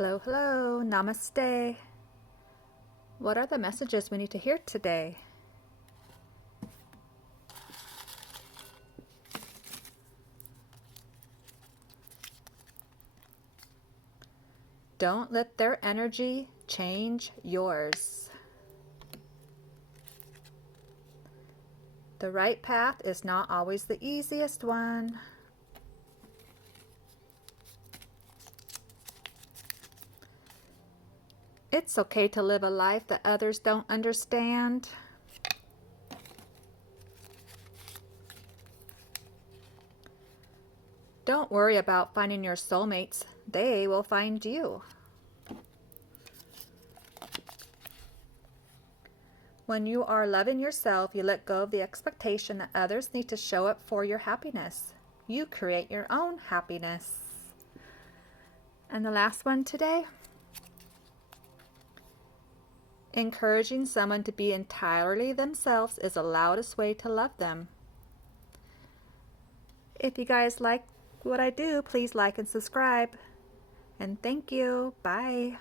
Hello, hello, namaste. What are the messages we need to hear today? Don't let their energy change yours. The right path is not always the easiest one. It's okay to live a life that others don't understand. Don't worry about finding your soulmates. They will find you. When you are loving yourself, you let go of the expectation that others need to show up for your happiness. You create your own happiness. And the last one today. Encouraging someone to be entirely themselves is the loudest way to love them. If you guys like what I do, please like and subscribe. And thank you. Bye.